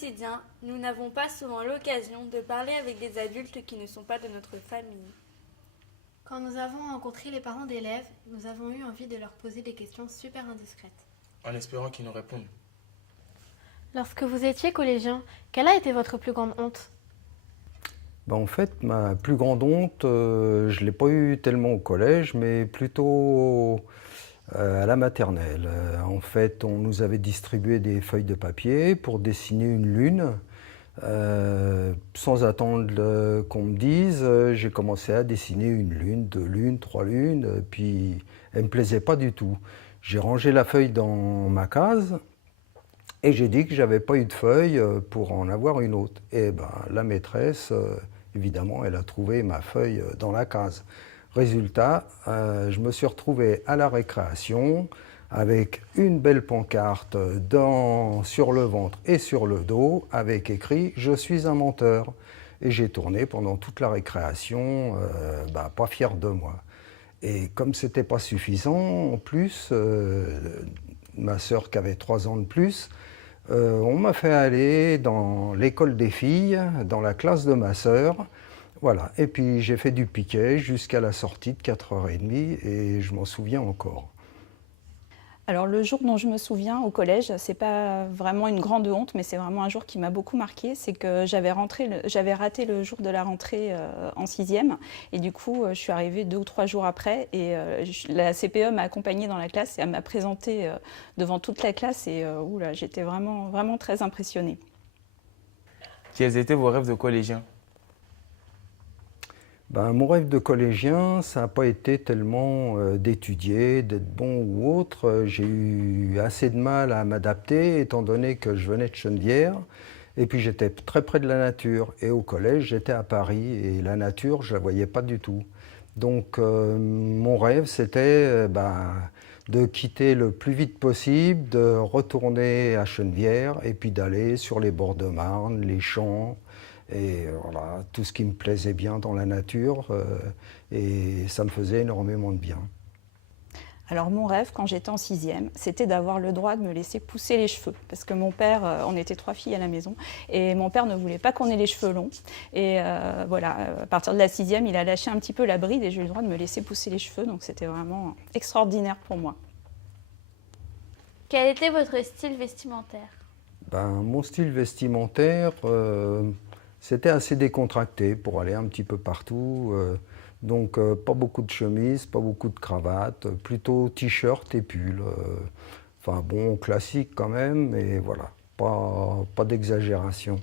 quotidien, nous n'avons pas souvent l'occasion de parler avec des adultes qui ne sont pas de notre famille. Quand nous avons rencontré les parents d'élèves, nous avons eu envie de leur poser des questions super indiscrètes. En espérant qu'ils nous répondent. Lorsque vous étiez collégien, quelle a été votre plus grande honte ? En fait, ma plus grande honte, je ne l'ai pas eu tellement au collège, mais plutôt à la maternelle. En fait, on nous avait distribué des feuilles de papier pour dessiner une lune. Sans attendre qu'on me dise, j'ai commencé à dessiner une lune, 2 lunes, 3 lunes, puis elle ne me plaisait pas du tout. J'ai rangé la feuille dans ma case et j'ai dit que je n'avais pas eu de feuille pour en avoir une autre. Et ben, la maîtresse, évidemment, elle a trouvé ma feuille dans la case. Résultat, je me suis retrouvé à la récréation avec une belle pancarte sur le ventre et sur le dos avec écrit « Je suis un menteur ». Et j'ai tourné pendant toute la récréation, pas fier de moi. Et comme ce n'était pas suffisant, en plus, ma sœur qui avait 3 ans de plus, on m'a fait aller dans l'école des filles, dans la classe de ma sœur. Voilà. Et puis j'ai fait du piquet jusqu'à la sortie de 4h30 et je m'en souviens encore. Alors le jour dont je me souviens au collège, c'est pas vraiment une grande honte, mais c'est vraiment un jour qui m'a beaucoup marqué. C'est que j'avais raté le jour de la rentrée en 6e. Et du coup, je suis arrivée 2 ou 3 jours après. Et la CPE m'a accompagnée dans la classe et elle m'a présentée devant toute la classe. Et j'étais vraiment, vraiment très impressionnée. Quels étaient vos rêves de collégien ? Mon rêve de collégien, ça n'a pas été tellement d'étudier, d'être bon ou autre. J'ai eu assez de mal à m'adapter étant donné que je venais de Chenevière et puis j'étais très près de la nature. Et au collège, j'étais à Paris et la nature, je ne la voyais pas du tout. Donc mon rêve, c'était de quitter le plus vite possible, de retourner à Chenevière et puis d'aller sur les bords de Marne, les champs. Et voilà, tout ce qui me plaisait bien dans la nature, et ça me faisait énormément de bien. Alors mon rêve, quand j'étais en 6e, c'était d'avoir le droit de me laisser pousser les cheveux. Parce que mon père, on était 3 filles à la maison, et mon père ne voulait pas qu'on ait les cheveux longs. Et à partir de la 6e, il a lâché un petit peu la bride et j'ai eu le droit de me laisser pousser les cheveux. Donc c'était vraiment extraordinaire pour moi. Quel était votre style vestimentaire ? Mon style vestimentaire, c'était assez décontracté pour aller un petit peu partout. Donc pas beaucoup de chemises, pas beaucoup de cravates, plutôt t-shirt et pull. Classique quand même, mais voilà, pas d'exagération.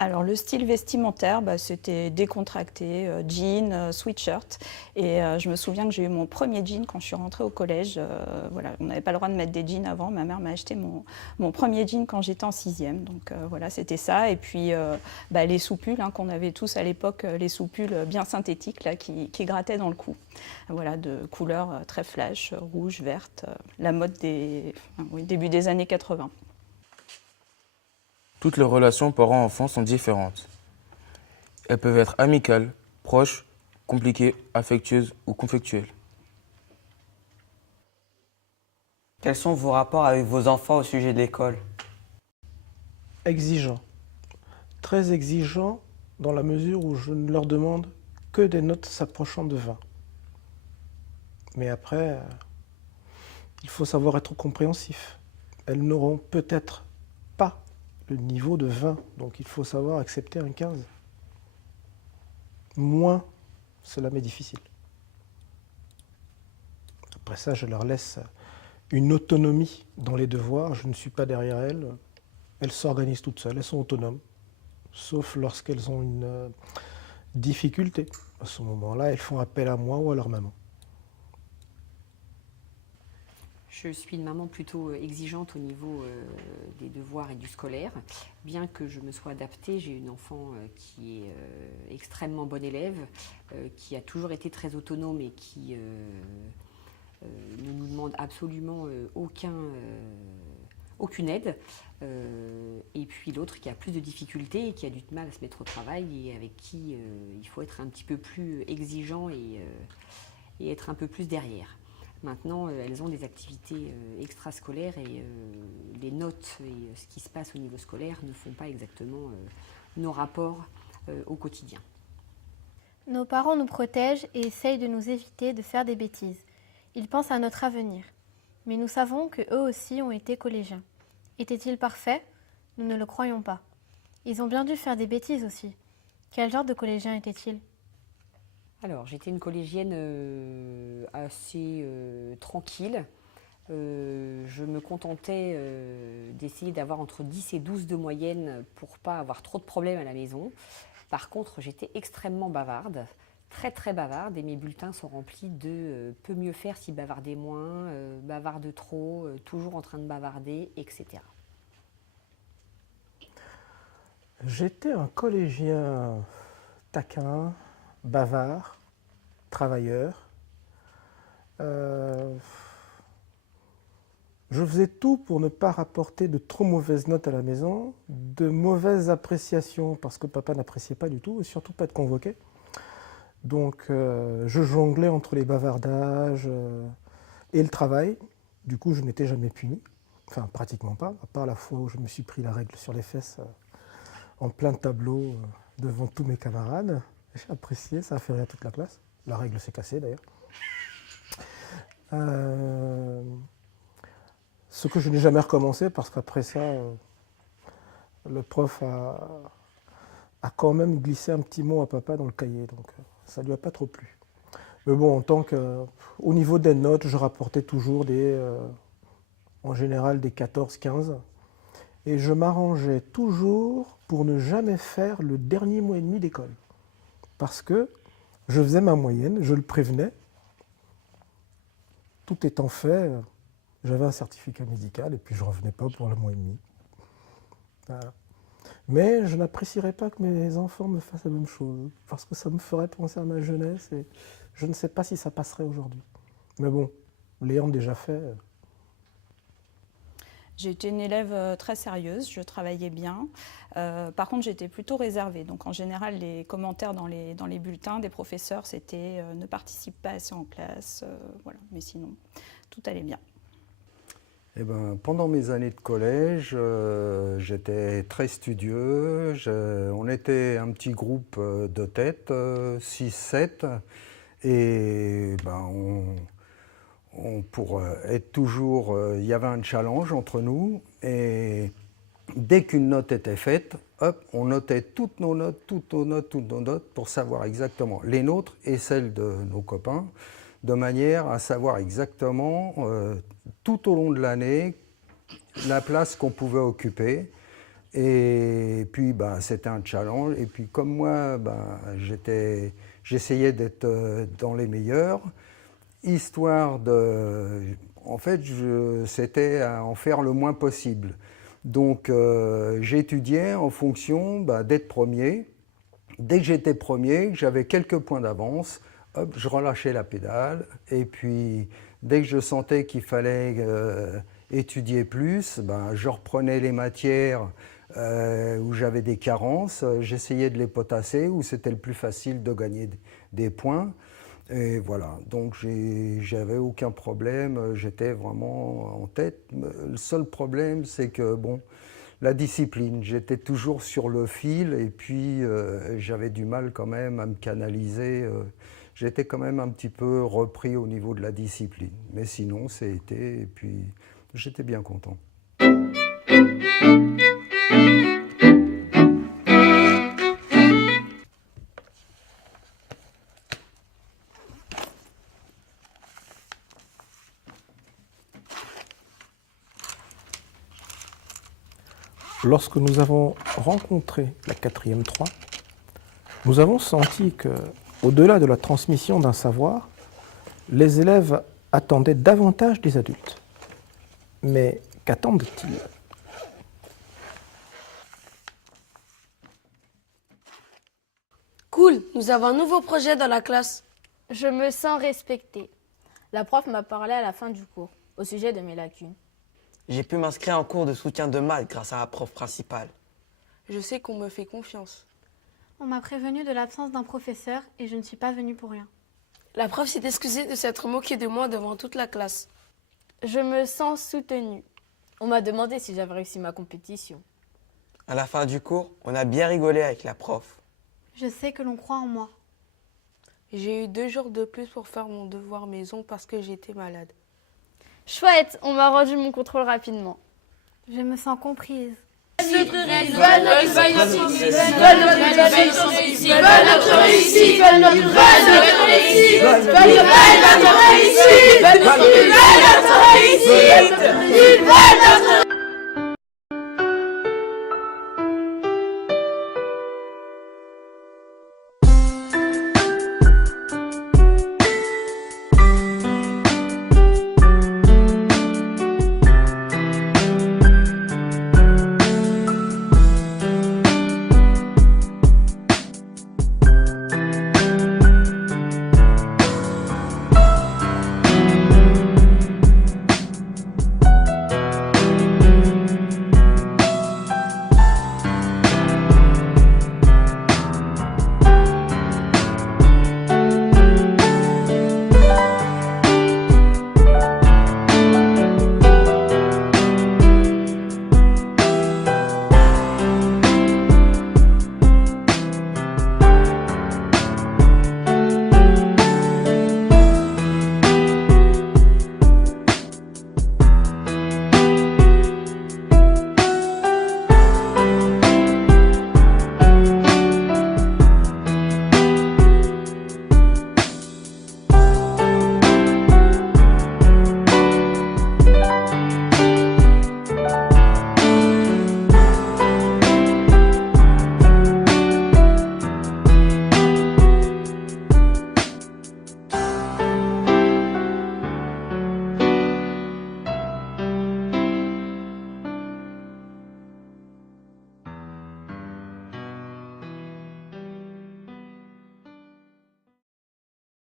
Alors le style vestimentaire, c'était décontracté, jean, sweatshirt. Et je me souviens que j'ai eu mon premier jean quand je suis rentrée au collège. On n'avait pas le droit de mettre des jeans avant. Ma mère m'a acheté mon premier jean quand j'étais en 6e. Donc c'était ça. Et puis les sous-pulls qu'on avait tous à l'époque, les sous-pulls bien synthétiques là, qui grattaient dans le cou. Voilà, de couleurs très flash, rouge, verte, la mode début des années 80. Toutes les relations parents-enfants sont différentes. Elles peuvent être amicales, proches, compliquées, affectueuses ou conflictuelles. Quels sont vos rapports avec vos enfants au sujet de l'école ? Exigeant. Très exigeant dans la mesure où je ne leur demande que des notes s'approchant de 20. Mais après, il faut savoir être compréhensif. Elles n'auront peut-être pas le niveau de 20, donc il faut savoir accepter un 15. Moins, cela m'est difficile. Après ça, je leur laisse une autonomie dans les devoirs, je ne suis pas derrière elles. Elles s'organisent toutes seules, elles sont autonomes, sauf lorsqu'elles ont une difficulté. À ce moment-là, elles font appel à moi ou à leur maman. Je suis une maman plutôt exigeante au niveau des devoirs et du scolaire. Bien que je me sois adaptée, j'ai une enfant qui est extrêmement bonne élève, qui a toujours été très autonome et qui ne nous demande absolument aucune aide. Et puis l'autre qui a plus de difficultés et qui a du mal à se mettre au travail et avec qui il faut être un petit peu plus exigeant et être un peu plus derrière. Maintenant, elles ont des activités extrascolaires et les notes et ce qui se passe au niveau scolaire ne font pas exactement nos rapports au quotidien. Nos parents nous protègent et essayent de nous éviter de faire des bêtises. Ils pensent à notre avenir. Mais nous savons qu'eux aussi ont été collégiens. Étaient-ils parfaits? Nous ne le croyons pas. Ils ont bien dû faire des bêtises aussi. Quel genre de collégiens étaient-ils? Alors, j'étais une collégienne assez tranquille. Je me contentais d'essayer d'avoir entre 10 et 12 de moyenne pour ne pas avoir trop de problèmes à la maison. Par contre, j'étais extrêmement bavarde, très très bavarde, et mes bulletins sont remplis de peut mieux faire si bavardait moins, bavarde trop, toujours en train de bavarder, etc. J'étais un collégien taquin, bavard, travailleur. Je faisais tout pour ne pas rapporter de trop mauvaises notes à la maison, de mauvaises appréciations parce que papa n'appréciait pas du tout et surtout pas être convoqué. Donc je jonglais entre les bavardages et le travail. Du coup, je n'étais jamais puni, enfin pratiquement pas, à part la fois où je me suis pris la règle sur les fesses en plein tableau devant tous mes camarades. J'ai apprécié, ça a fait rire toute la classe. La règle s'est cassée d'ailleurs. Ce que je n'ai jamais recommencé parce qu'après ça, le prof a quand même glissé un petit mot à papa dans le cahier, donc ça ne lui a pas trop plu. Mais bon, au niveau des notes, je rapportais toujours en général des 14-15, et je m'arrangeais toujours pour ne jamais faire le dernier mois et demi d'école. Parce que je faisais ma moyenne, je le prévenais, tout étant fait, j'avais un certificat médical et puis je ne revenais pas pour le mois et demi. Voilà. Mais je n'apprécierais pas que mes enfants me fassent la même chose, parce que ça me ferait penser à ma jeunesse et je ne sais pas si ça passerait aujourd'hui. Mais bon, l'ayant déjà fait... J'étais une élève très sérieuse, je travaillais bien. Par contre, j'étais plutôt réservée. Donc, en général, les commentaires dans les bulletins des professeurs, c'était ne participe pas assez en classe. Voilà. Mais sinon, tout allait bien. Eh ben, pendant mes années de collège, j'étais très studieux. On était un petit groupe de tête, 6-7. Et ben, pour être toujours, il y avait un challenge entre nous, et dès qu'une note était faite, hop, on notait toutes nos notes pour savoir exactement les nôtres et celles de nos copains, de manière à savoir exactement tout au long de l'année la place qu'on pouvait occuper. Et puis c'était un challenge, et puis comme moi j'essayais d'être dans les meilleurs, histoire de... En fait, c'était à en faire le moins possible. Donc, j'étudiais en fonction d'être premier. Dès que j'étais premier, j'avais quelques points d'avance, hop, je relâchais la pédale. Et puis, dès que je sentais qu'il fallait étudier plus, je reprenais les matières où j'avais des carences. J'essayais de les potasser, où c'était le plus facile de gagner des points. Et voilà, donc j'avais aucun problème, j'étais vraiment en tête. Le seul problème, c'est que, bon, la discipline, j'étais toujours sur le fil, et puis j'avais du mal quand même à me canaliser. J'étais quand même un petit peu repris au niveau de la discipline. Mais sinon, c'était, et puis j'étais bien content. Lorsque nous avons rencontré la 4e 3, nous avons senti que, au-delà de la transmission d'un savoir, les élèves attendaient davantage des adultes. Mais qu'attendent-ils? Cool, nous avons un nouveau projet dans la classe. Je me sens respectée. La prof m'a parlé à la fin du cours, au sujet de mes lacunes. J'ai pu m'inscrire en cours de soutien de maths grâce à la prof principale. Je sais qu'on me fait confiance. On m'a prévenu de l'absence d'un professeur et je ne suis pas venue pour rien. La prof s'est excusée de s'être moquée de moi devant toute la classe. Je me sens soutenue. On m'a demandé si j'avais réussi ma compétition. À la fin du cours, on a bien rigolé avec la prof. Je sais que l'on croit en moi. J'ai eu 2 jours de plus pour faire mon devoir maison parce que j'étais malade. Chouette, on m'a rendu mon contrôle rapidement. Je me sens comprise. Notre réussite.